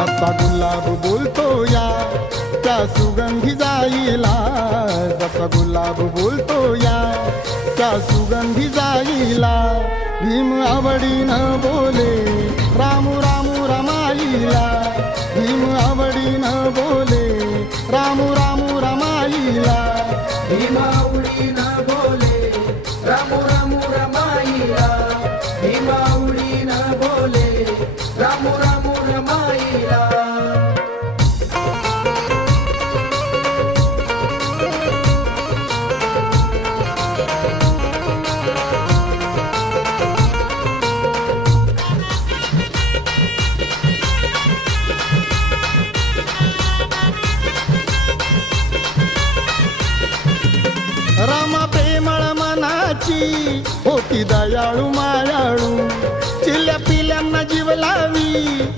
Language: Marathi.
जसा गुलाब बोलतो या त्या सुगंधी जाईला, जसा गुलाब बोलतो या त्या सुगंधी जाईला. भीम आवडीनं बोले रामू रामू रमाईला, भीम आवडीनं बोले रामू रामू रमाईला. भीम आवडीनं बोले रामू रामू रमाईला, भीम आवडीनं बोले रामू रामू रमाईला. रामा प्रेमळ मनाची होती दयाळू मायाळू, चिल्ल्या पिल्यांना जीव लावी